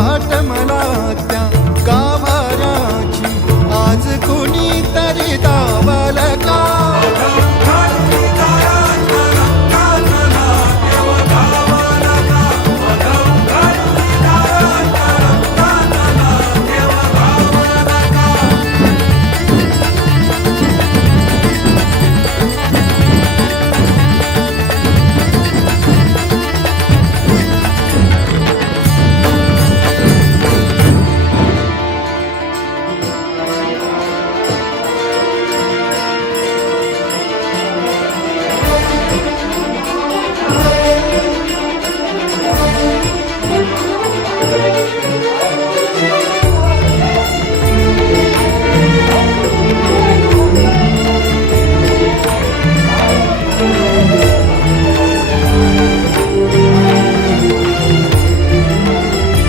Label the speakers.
Speaker 1: பாட்டமா